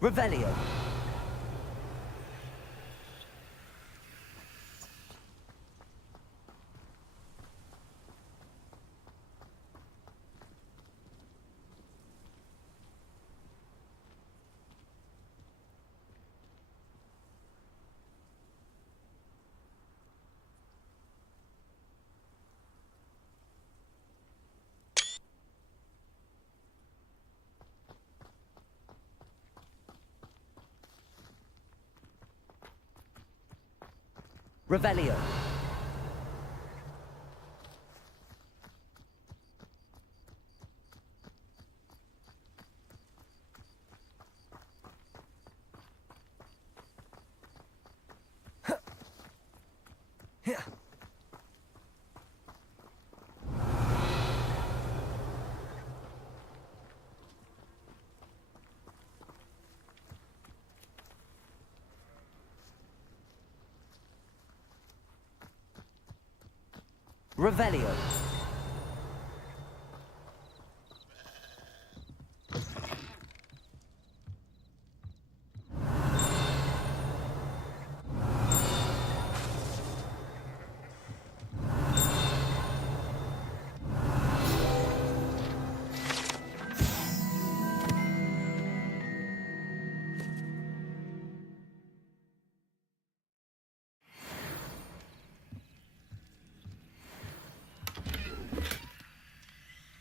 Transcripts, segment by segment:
Revelio. Revelio. Revelio.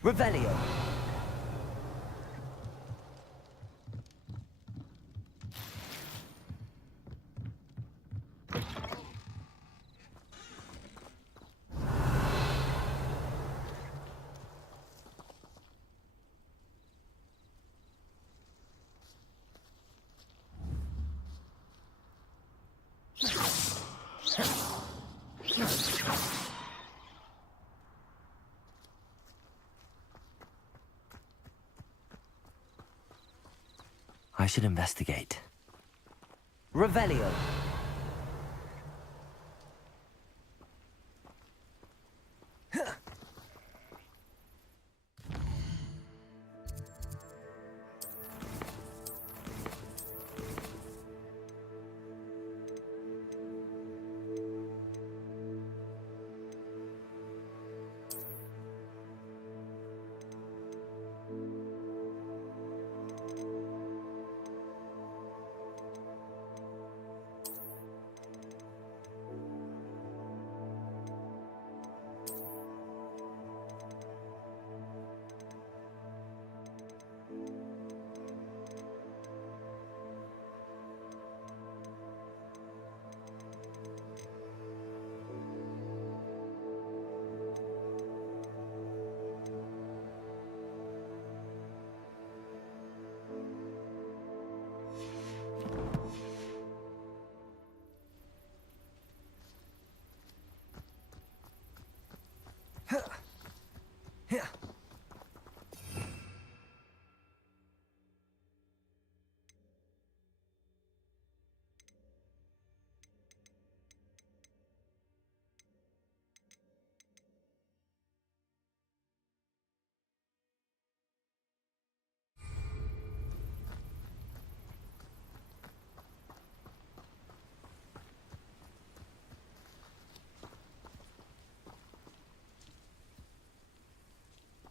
Revelio. I should investigate. Revelio.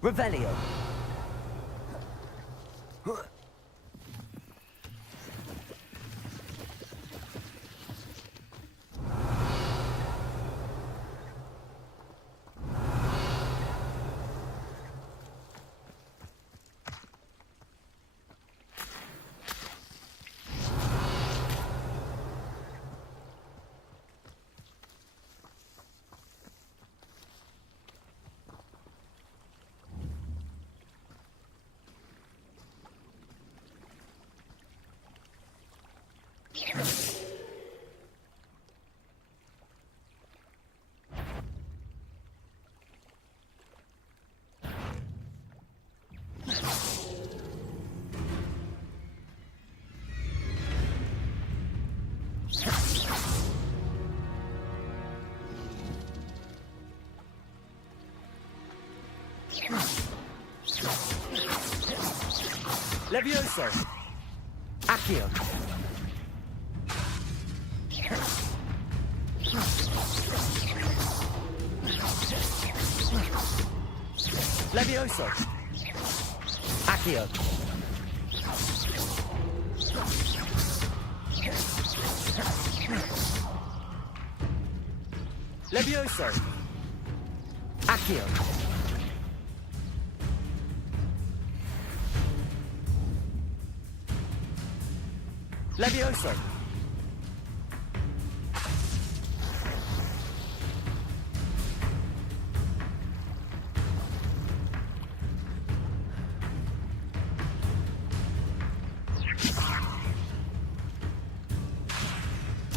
Revelio. Levioso! Accio! Levioso! Accio! Levioso! Accio! Levioso!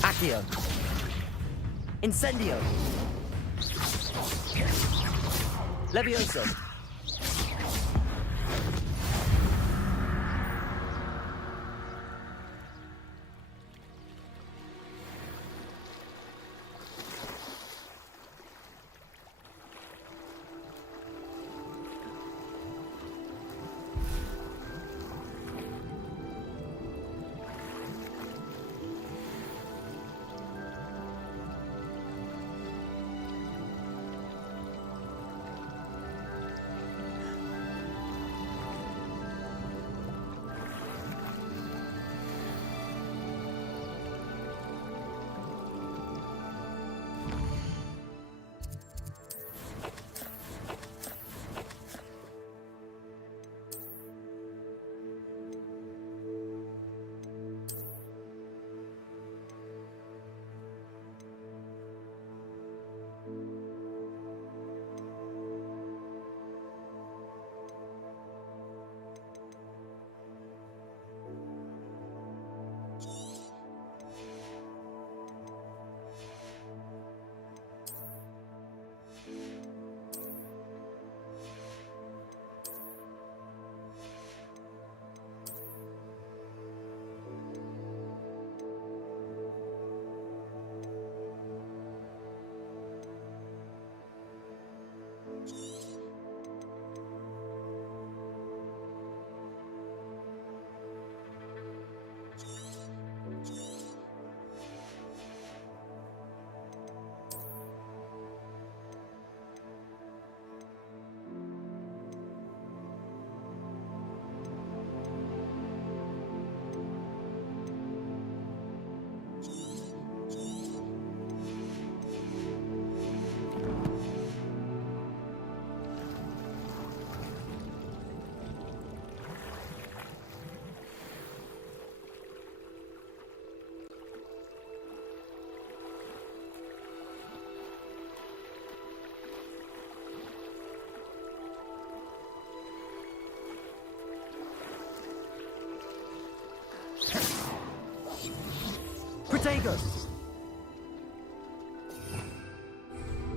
Accio! Incendio! Levioso! Protego!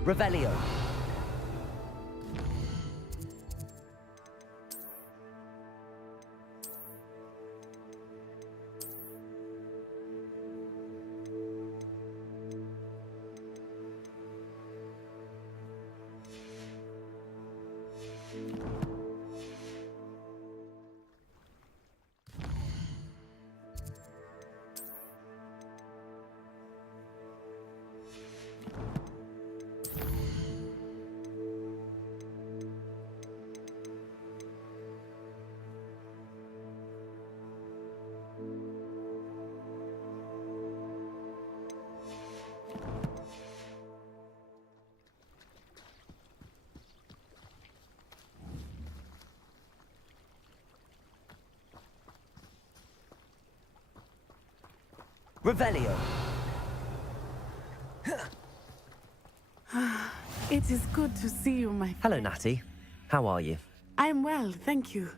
Revelio! Revelio! It is good to see you, my friend. Hello, Natty. How are you? I am well, thank you.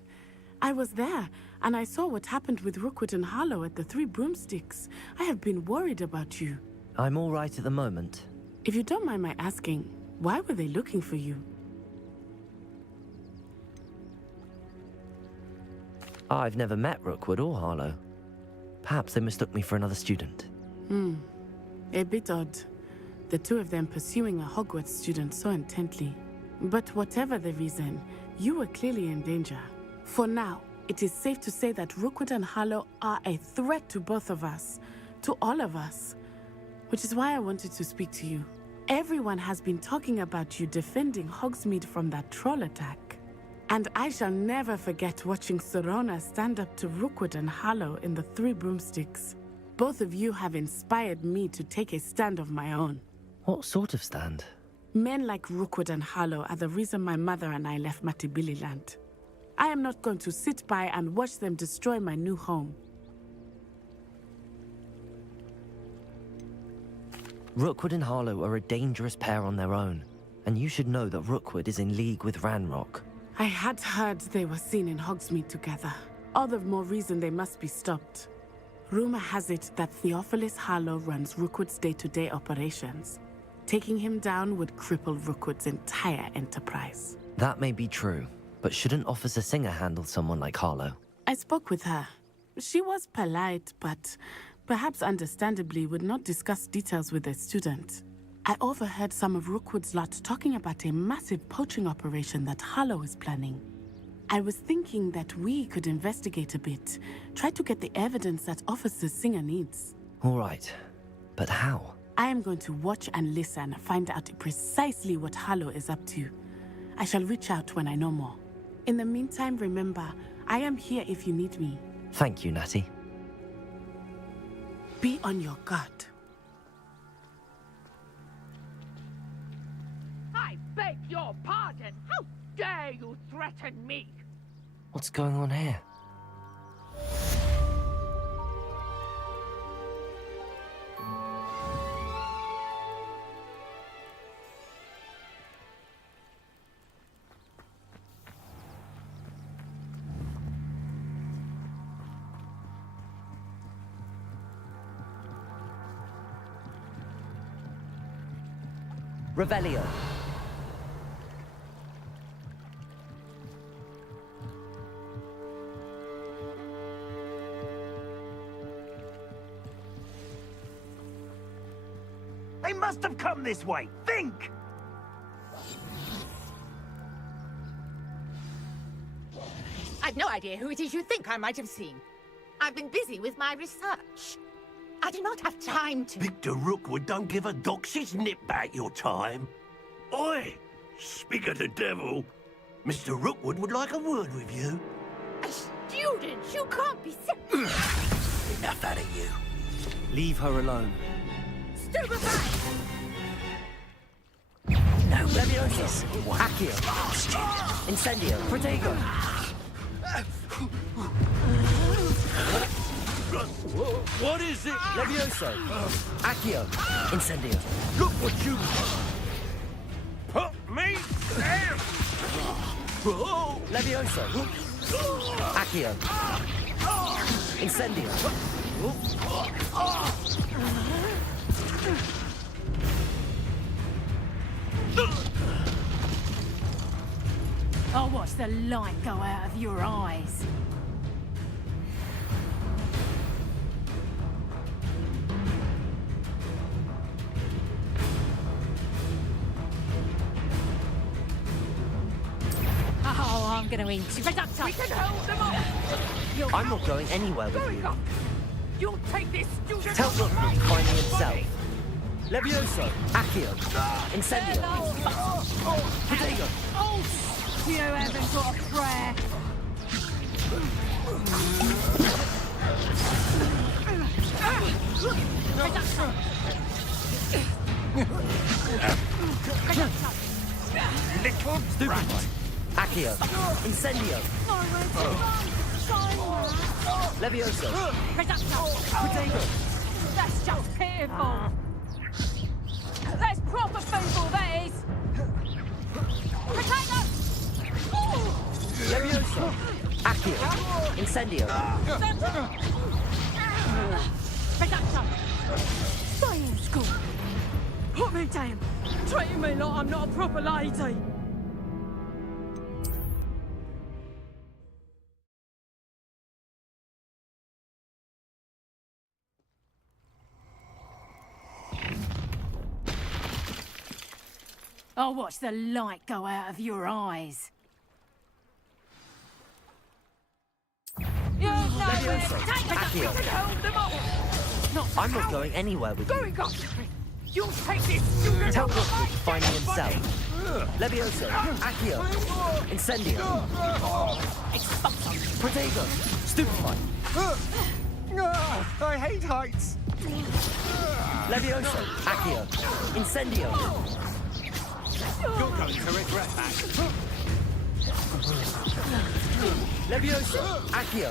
I was there, and I saw what happened with Rookwood and Harlow at the Three Broomsticks. I have been worried about you. I'm all right at the moment. If you don't mind my asking, why were they looking for you? I've never met Rookwood or Harlow. Perhaps they mistook me for another student. A bit odd. The two of them pursuing a Hogwarts student so intently. But whatever the reason, you were clearly in danger. For now, It is safe to say that Rookwood and Harlow are a threat to both of us, to all of us, which is why I wanted to speak to you. Everyone has been talking about you defending Hogsmeade from that troll attack. And I shall never forget watching Serona stand up to Rookwood and Harlow in the Three Broomsticks. Both of you have inspired me to take a stand of my own. What sort of stand? Men like Rookwood and Harlow are the reason my mother and I left Matibililand. I am not going to sit by and watch them destroy my new home. Rookwood and Harlow are a dangerous pair on their own, and you should know that Rookwood is in league with Ranrock. I had heard they were seen in Hogsmeade together. All the more reason they must be stopped. Rumor has it that Theophilus Harlow runs Rookwood's day-to-day operations. Taking him down would cripple Rookwood's entire enterprise. That may be true, but shouldn't Officer Singer handle someone like Harlow? I spoke with her. She was polite, but perhaps understandably would not discuss details with a student. I overheard some of Rookwood's lot talking about a massive poaching operation that Harlow is planning. I was thinking that we could investigate a bit, try to get the evidence that Officer Singer needs. All right, but how? I am going to watch and listen, find out precisely what Harlow is up to. I shall reach out when I know more. In the meantime, remember, I am here if you need me. Thank you, Natty. Be on your guard. I beg your pardon. How dare you threaten me? What's going on here? Revelio. They must have come this way. Think! I've no idea who it is you think I might have seen. I've been busy with my research. I do not have time to... Victor Rookwood don't give a doxy's nip back your time. Oi! Speak of the devil. Mr. Rookwood would like a word with you. A student? You can't be serious. Enough out of you. Leave her alone. Stupefy! No, Leviosa! Accio! Incendio! Protego! What is it? Levioso! Accio! Incendio! Look what you... Put me down! Levioso! Accio! Incendio! I'll watch the light go out of your eyes. Oh, I'm gonna interrupt. We can hold them off. I'm not going anywhere with Going you. up. You'll take this student. Tell Rookwood to find me himself. Levioso! Accio! Incendio! Protego! Oh, you haven't got a prayer. Little Stupefy! Accio! Incendio! Levioso! Protego! That's just pitiful. That's proper people, that is. Potato! Levioso! Accio! Incendio! Stay in school. Put me down. Treating me like I'm not a proper lady. I'll watch the light go out of your eyes. Levioso! Accio! Hold them off! Not I'm not going anywhere with you. going up! You'll take this! You Tell little Rookwood to find me himself. Levioso! Accio! Incendio! Protego! Stupefy! I hate heights. Levioso! Accio! Incendio! You're going to regret that. Levioso! Accio!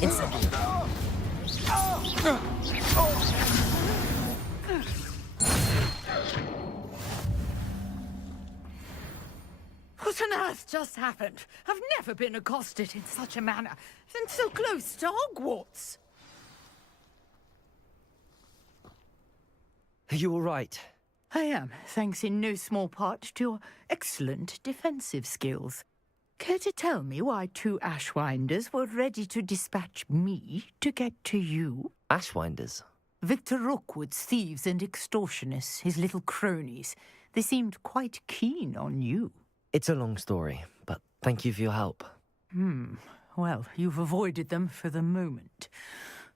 Incendio! What on earth just happened? I've never been accosted in such a manner, and so close to Hogwarts. Are you all right? I am, thanks in no small part to your excellent defensive skills. Care to tell me why 2 Ashwinders were ready to dispatch me to get to you? Ashwinders? Victor Rookwood's thieves and extortionists, his little cronies. They seemed quite keen on you. It's a long story, but thank you for your help. Well, you've avoided them for the moment.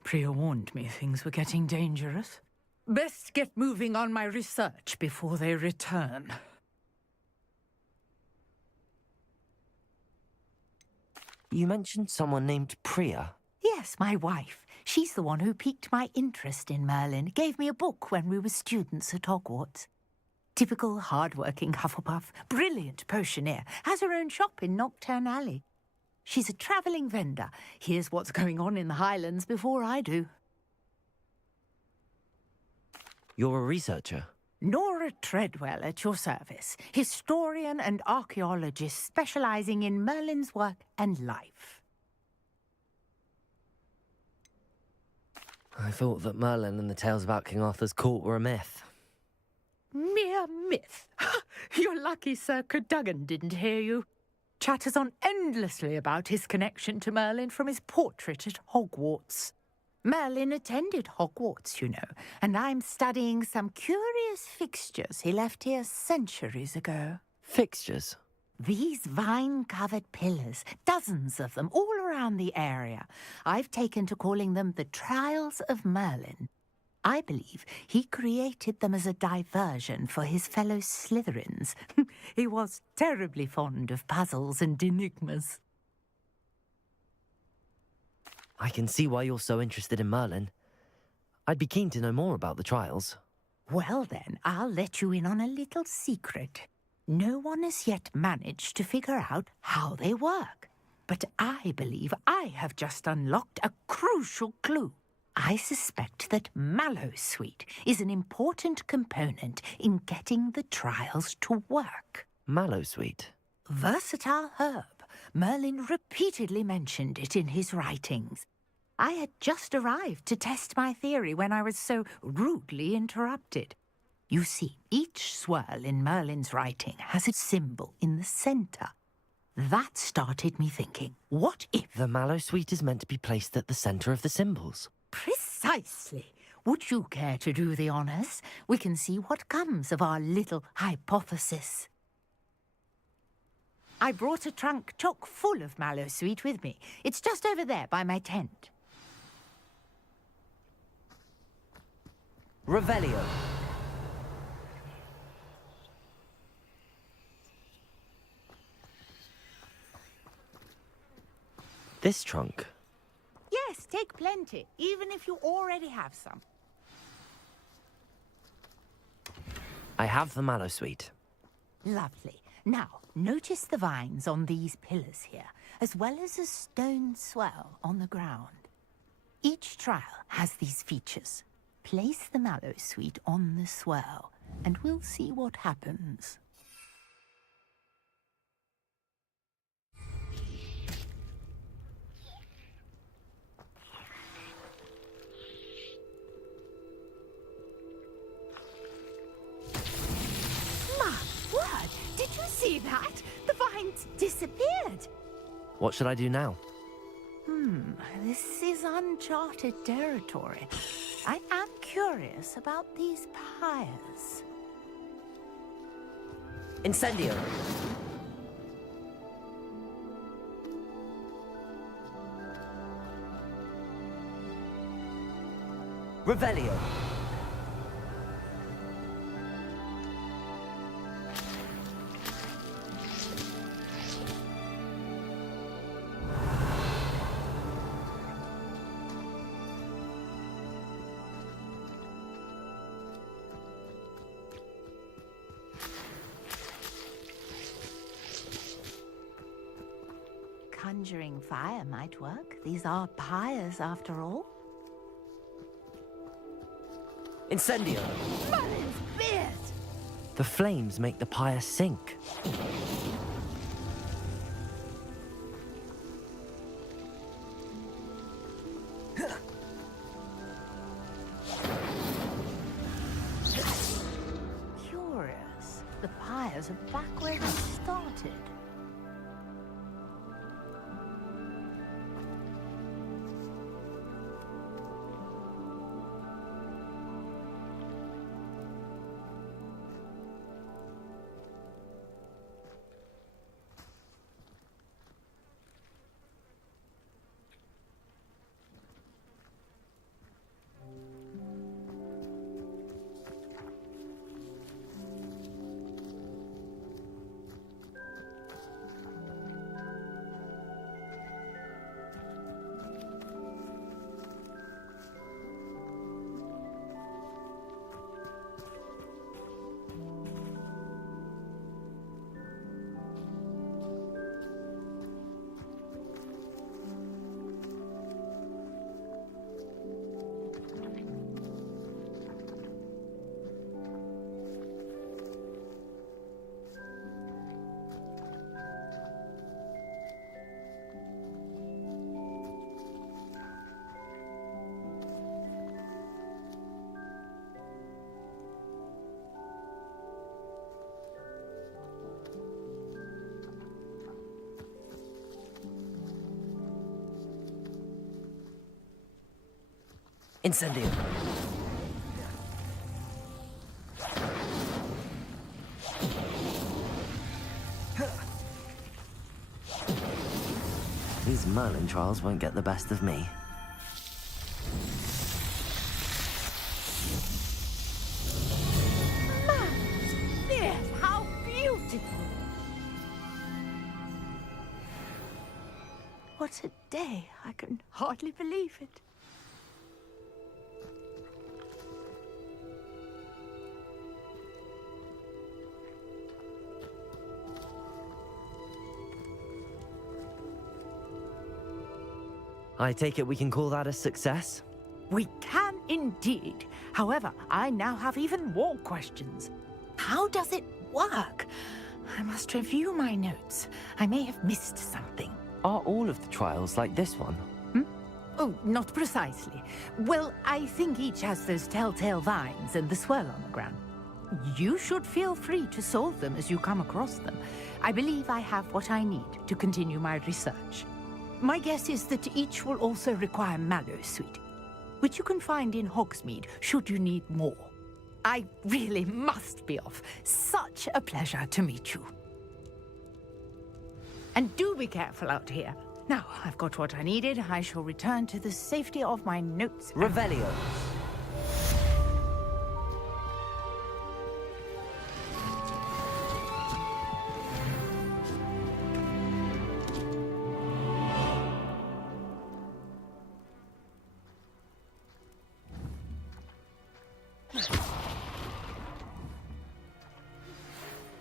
Priya warned me things were getting dangerous. Best get moving on my research before they return. You mentioned someone named Priya. Yes, my wife. She's the one who piqued my interest in Merlin. Gave me a book when we were students at Hogwarts. Typical hard-working Hufflepuff, brilliant potioneer, has her own shop in Knockturn Alley. She's a travelling vendor. Hears what's going on in the Highlands before I do. You're a researcher? Nora Treadwell at your service, historian and archaeologist specialising in Merlin's work and life. I thought that Merlin and the tales about King Arthur's court were a myth. Mere myth. You're lucky Sir Cadogan didn't hear you. Chatters on endlessly about his connection to Merlin from his portrait at Hogwarts. Merlin attended Hogwarts, you know, and I'm studying some curious fixtures he left here centuries ago. Fixtures? These vine-covered pillars, dozens of them, all around the area. I've taken to calling them the Trials of Merlin. I believe he created them as a diversion for his fellow Slytherins. He was terribly fond of puzzles and enigmas. I can see why you're so interested in Merlin. I'd be keen to know more about the trials. Well then, I'll let you in on a little secret. No one has yet managed to figure out how they work. But I believe I have just unlocked a crucial clue. I suspect that Mallowsweet is an important component in getting the trials to work. Mallowsweet? Versatile herb. Merlin repeatedly mentioned it in his writings. I had just arrived to test my theory when I was so rudely interrupted. You see, each swirl in Merlin's writing has a symbol in the centre. That started me thinking, what if... The Mallowsweet is meant to be placed at the centre of the symbols. Precisely. Would you care to do the honours? We can see what comes of our little hypothesis. I brought a trunk chock full of Mallowsweet with me. It's just over there by my tent. Revelio. This trunk? Yes, take plenty, even if you already have some. I have the Mallowsweet. Lovely. Now, notice the vines on these pillars here, as well as a stone swell on the ground. Each trial has these features. Place the Mallowsweet on the swell, and we'll see what happens. My word! Did you see that? The vines disappeared. What should I do now? This is uncharted territory. I am curious about these pyres. Incendio. Revelio. Conjuring fire might work. These are pyres, after all. Incendio. Merlin's beard! The flames make the pyre sink. Curious. The pyres are back where they started. Incendio. These Merlin trials won't get the best of me. Yes, how beautiful! What a day. I can hardly believe it. I take it we can call that a success? We can indeed. However, I now have even more questions. How does it work? I must review my notes. I may have missed something. Are all of the trials like this one? Oh, not precisely. Well, I think each has those telltale vines and the swirl on the ground. You should feel free to solve them as you come across them. I believe I have what I need to continue my research. My guess is that each will also require mallow sweet, which you can find in Hogsmeade should you need more. I really must be off. Such a pleasure to meet you. And do be careful out here. Now, I've got what I needed. I shall return to the safety of my notes. Revelio.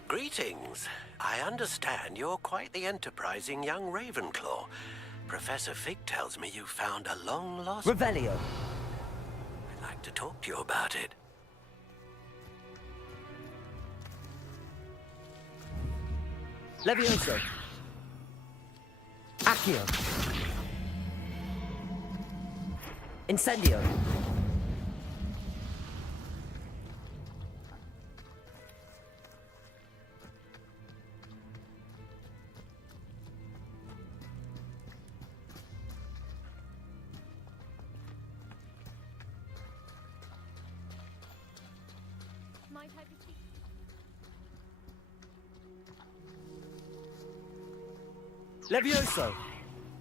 Greetings. I understand you're quite the enterprising young Ravenclaw. Professor Fig tells me you found a long-lost... Revelio. I'd like to talk to you about it. Levioso. Accio. Incendio. Levioso.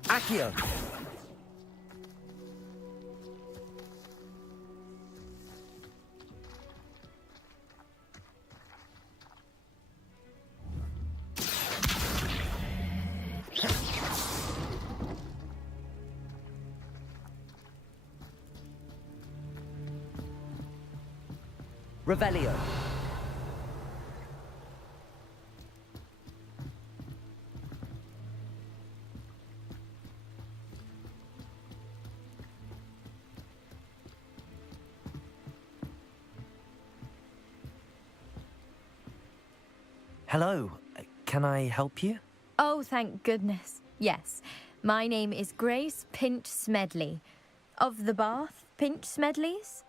Accio. Revelio. Hello. Can I help you? Oh, thank goodness. Yes. My name is Grace Pinch Smedley. Of the Bath Pinch Smedleys?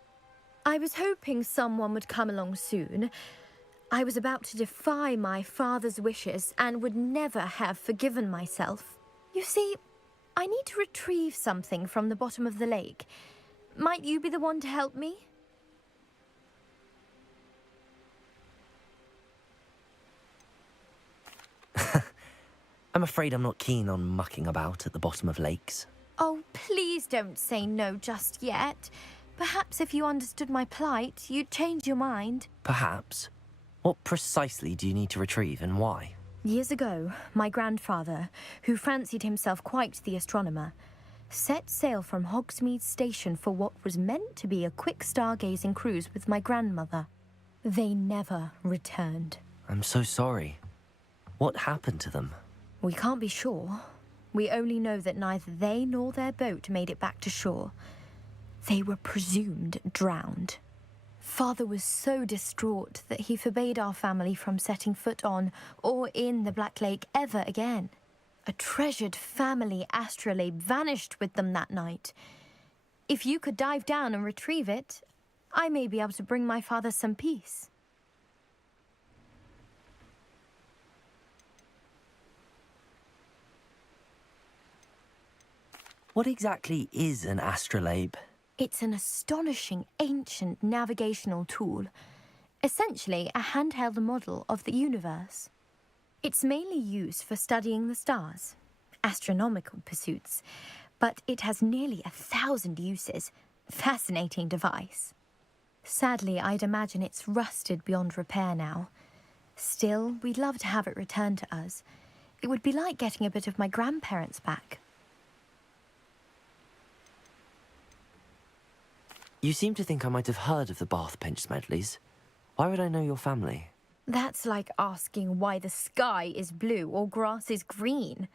I was hoping someone would come along soon. I was about to defy my father's wishes and would never have forgiven myself. You see, I need to retrieve something from the bottom of the lake. Might you be the one to help me? I'm afraid I'm not keen on mucking about at the bottom of lakes. Oh, please don't say no just yet. Perhaps if you understood my plight, you'd change your mind. Perhaps. What precisely do you need to retrieve and why? Years ago, my grandfather, who fancied himself quite the astronomer, set sail from Hogsmeade Station for what was meant to be a quick stargazing cruise with my grandmother. They never returned. I'm so sorry. What happened to them? We can't be sure. We only know that neither they nor their boat made it back to shore. They were presumed drowned. Father was so distraught that he forbade our family from setting foot on or in the Black Lake ever again. A treasured family astrolabe vanished with them that night. If you could dive down and retrieve it, I may be able to bring my father some peace. What exactly is an astrolabe? It's an astonishing ancient navigational tool, essentially a handheld model of the universe. It's mainly used for studying the stars, astronomical pursuits, but it has nearly 1,000 uses. Fascinating device. Sadly, I'd imagine it's rusted beyond repair now. Still, we'd love to have it returned to us. It would be like getting a bit of my grandparents back. You seem to think I might have heard of the Bath Pinch Smedleys. Why would I know your family? That's like asking why the sky is blue or grass is green.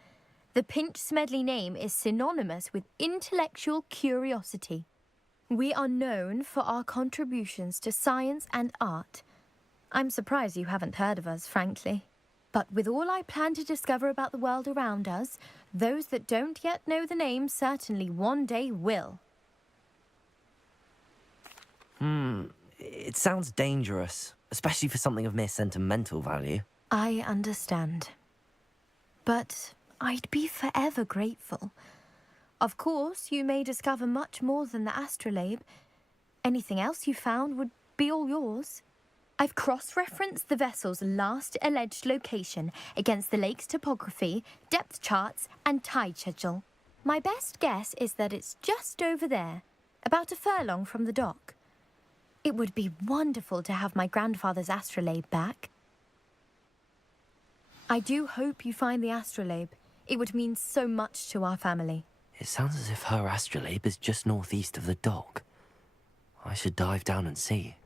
The Pinch Smedley name is synonymous with intellectual curiosity. We are known for our contributions to science and art. I'm surprised you haven't heard of us, frankly. But with all I plan to discover about the world around us, those that don't yet know the name certainly one day will. It sounds dangerous, especially for something of mere sentimental value. I understand. But I'd be forever grateful. Of course, you may discover much more than the astrolabe. Anything else you found would be all yours. I've cross-referenced the vessel's last alleged location against the lake's topography, depth charts, and tide schedule. My best guess is that it's just over there, about a furlong from the dock. It would be wonderful to have my grandfather's astrolabe back. I do hope you find the astrolabe. It would mean so much to our family. It sounds as if her astrolabe is just northeast of the dock. I should dive down and see.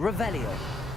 Revelio.